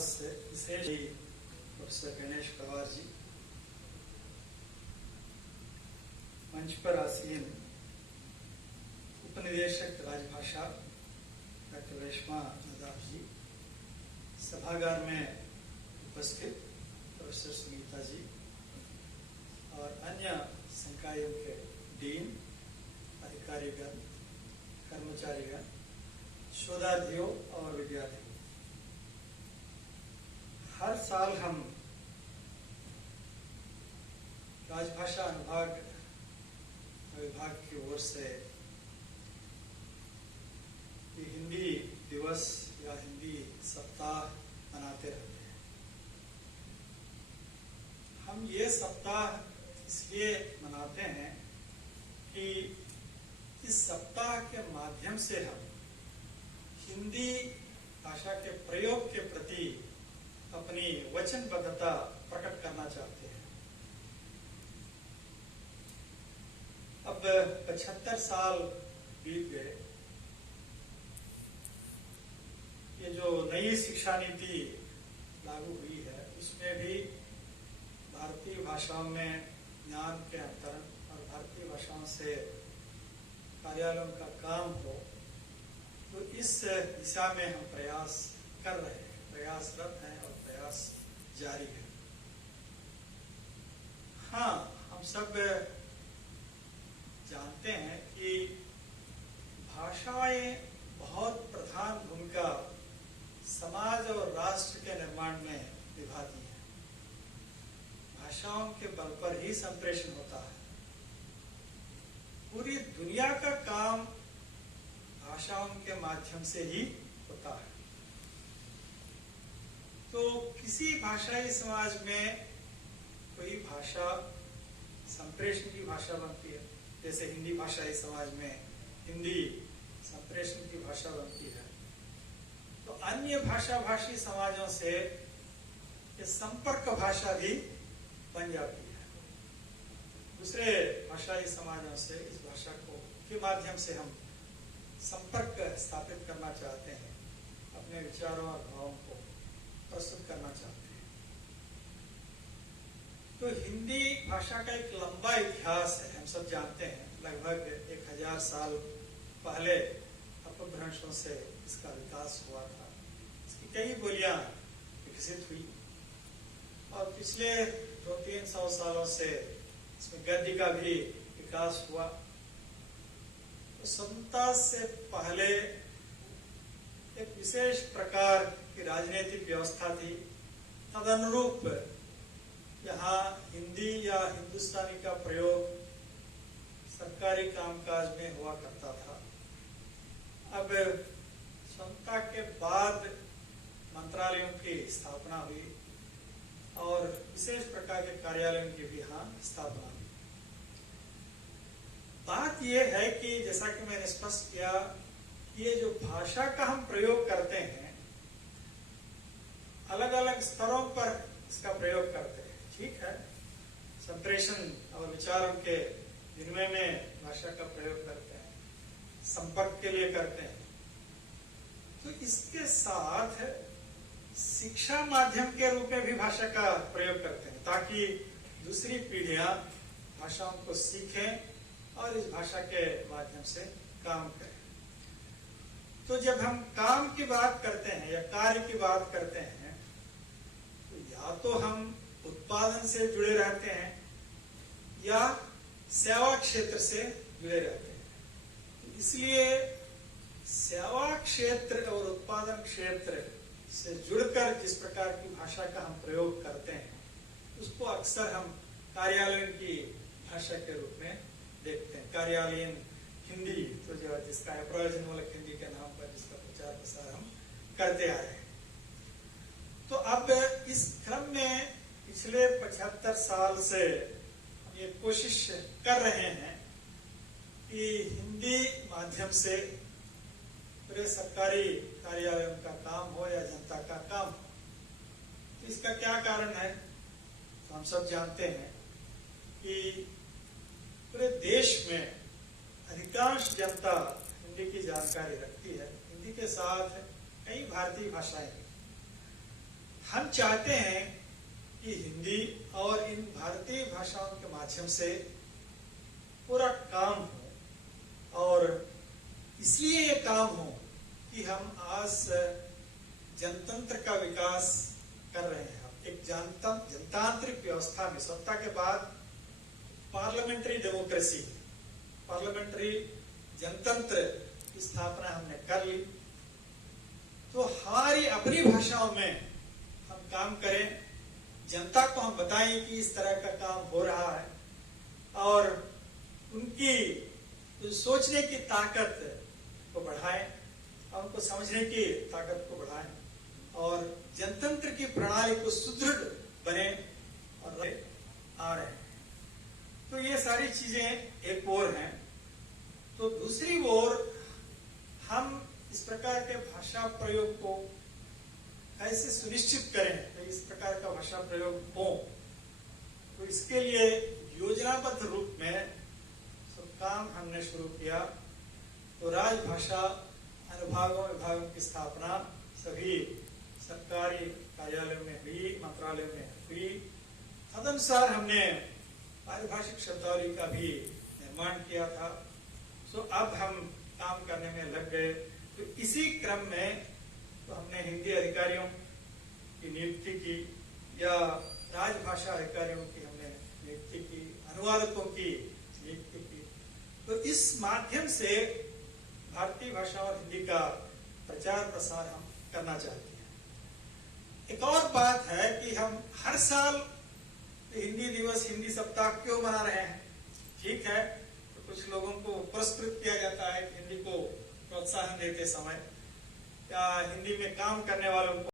इतिहास विशेष प्रोफेसर गणेश पवार जी, मंच पर आसीन उपनिदेशक राजभाषा डॉक्टर रेशमा नदाफ जी, सभागार में उपस्थित प्रोफेसर सुनीता जी और अन्य संकायों के डीन, अधिकारीगण, कर्मचारीगण, शोधार्थियों और विद्यार्थियों, हर साल हम राजभाषा अनुभाग विभाग की ओर से हिंदी दिवस या हिंदी सप्ताह मनाते रहते हैं। हम ये सप्ताह इसलिए मनाते हैं कि इस सप्ताह के माध्यम से हम हिंदी भाषा के प्रयोग के प्रति अपनी वचनबद्धता प्रकट करना चाहते हैं। अब 75 साल बीत गए। ये जो नई शिक्षा नीति लागू हुई है, उसमें भी भारतीय भाषाओं में ज्ञान के अंतरण और भारतीय भाषाओं से कार्यालयों का काम हो, तो इस दिशा में हम प्रयास कर रहे हैं, प्रयासरत हैं और प्रयास जारी है। हाँ, हम सब जानते हैं कि भाषाएं बहुत प्रधान भूमिका समाज और राष्ट्र के निर्माण में निभाती हैं। भाषाओं के बल पर ही संप्रेषण होता है। पूरी दुनिया का काम भाषाओं के माध्यम से ही होता है। तो किसी भाषाई समाज में कोई भाषा संप्रेषण की भाषा बनती है, जैसे हिंदी भाषाई समाज में हिंदी संप्रेषण की भाषा बनती है, तो अन्य भाषा भाषी समाजों से ये संपर्क भाषा भी बन जाती है। दूसरे भाषाई समाजों से इस भाषा को के माध्यम से हम संपर्क स्थापित करना चाहते हैं, अपने विचारों और भावों को प्रस्तुत करना चाहते हैं। तो हिंदी भाषा का एक लंबा इतिहास है, हम सब जानते हैं। लगभग 1000 साल पहले अपभ्रंशों से इसका विकास हुआ था। इसकी कई बोलियां विकसित हुई और पिछले 200-300 सालों से इसमें गद्य का भी विकास हुआ। तो स्वतंत्रता से पहले एक विशेष प्रकार की राजनीतिक व्यवस्था थी। तदनुरूप यहाँ हिंदी या हिंदुस्तानी का प्रयोग सरकारी कामकाज में हुआ करता था। अब स्वतंत्रता के बाद मंत्रालयों की स्थापना हुई और विशेष प्रकार के कार्यालयों की भी यहाँ स्थापना हुई। बात यह है कि जैसा कि मैंने स्पष्ट किया, ये जो भाषा का हम प्रयोग करते हैं, अलग अलग स्तरों पर इसका प्रयोग करते हैं। ठीक है, संप्रेषण और विचारों के विनिमय में भाषा का प्रयोग करते हैं, संपर्क के लिए करते हैं। तो इसके साथ शिक्षा माध्यम के रूप में भी भाषा का प्रयोग करते हैं, ताकि दूसरी पीढ़ियां भाषाओं को सीखें और इस भाषा के माध्यम से काम करें। तो जब हम काम की बात करते हैं या कार्य की बात करते हैं, तो या तो हम उत्पादन से जुड़े रहते हैं या सेवा क्षेत्र से जुड़े रहते हैं। तो इसलिए सेवा क्षेत्र और उत्पादन क्षेत्र से जुड़कर जिस प्रकार की भाषा का हम प्रयोग करते हैं, उसको अक्सर हम कार्यालय की भाषा के रूप में देखते हैं। कार्यालयीन हिंदी, तो जो जिसका प्रयोजनमूलक हिंदी के नाम पर जिसका प्रचार प्रसार हम करते आ रहे हैं। तो अब इस क्रम में पिछले 75 साल से हम ये कोशिश कर रहे हैं कि हिंदी माध्यम से पूरे सरकारी कार्यालयों का काम हो या जनता का काम हो। तो इसका क्या कारण है, तो हम सब जानते हैं कि पूरे देश में अधिकांश जनता हिंदी की जानकारी रखती है। हिंदी के साथ कई भारतीय भाषाएं हैं। हम चाहते हैं कि हिंदी और इन भारतीय भाषाओं के माध्यम से पूरा काम हो, और इसलिए ये काम हो कि हम आज जनतंत्र का विकास कर रहे हैं। एक जनतांत्रिक व्यवस्था में सत्ता के बाद पार्लियामेंट्री डेमोक्रेसी, पार्लियामेंट्री जनतंत्र की स्थापना हमने कर ली। तो हमारी अपनी भाषाओं में हम काम करें, जनता को हम बताएं कि इस तरह का काम हो रहा है, और उनकी सोचने की ताकत को बढ़ाएं, और उनको समझने की ताकत को बढ़ाएं, और जनतंत्र की प्रणाली को सुदृढ़ बने और आ रहे हैं। तो ये सारी चीजें एक ओर हैं। तो दूसरी ओर हम इस प्रकार के भाषा प्रयोग को कैसे सुनिश्चित करें कि इस प्रकार का भाषा प्रयोग हो। तो इसके लिए योजनाबद्ध रूप में सब काम हमने शुरू किया। तो राजभाषा अनुभागों विभागों की स्थापना सभी सरकारी कार्यालयों में हुई, मंत्रालयों में हुई। तदनुसार हमने पारिभाषिक शब्दावली का भी निर्माण किया था। सो अब हम काम करने में लग गए। तो इसी क्रम में तो हमने हिंदी अधिकारियों की नियुक्ति की, या राजभाषा अधिकारियों की हमने नियुक्ति की, अनुवादकों की नियुक्ति की। तो इस माध्यम से भारतीय भाषा और हिंदी का प्रचार प्रसार हम करना चाहते हैं। एक और बात है कि हम हर साल हिंदी दिवस, हिंदी सप्ताह क्यों मना रहे हैं? ठीक है, तो कुछ लोगों को पुरस्कृत किया जाता है हिंदी को प्रोत्साहन देते समय, या हिंदी में काम करने वालों को